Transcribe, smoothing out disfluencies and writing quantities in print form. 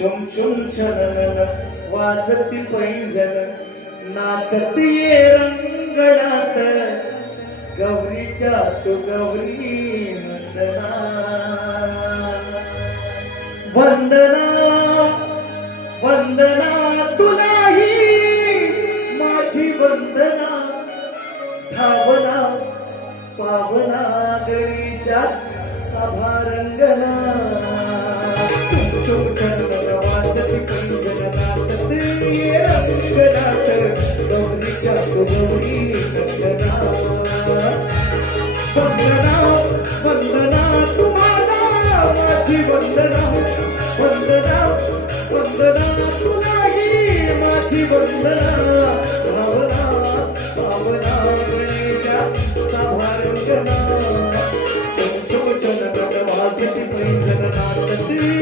छुम छुम छनन वाजती पैंजण नाचती ये रंगणात गौरीच्या तू गौरी वंदना वंदना वंदना तुलाही माझी वंदना धावना पावना गणेशा सभा रंगना वाजती पैंजण नाचते रंगनाथ गौरीच्या गौरी वंदना वंदना वंदना तुम्हाला माझी वंदना वंदना वंदना तुलाही माझी वंदना भावना भावना गणेशा सभा रंगना वाजती पैंजण नाचते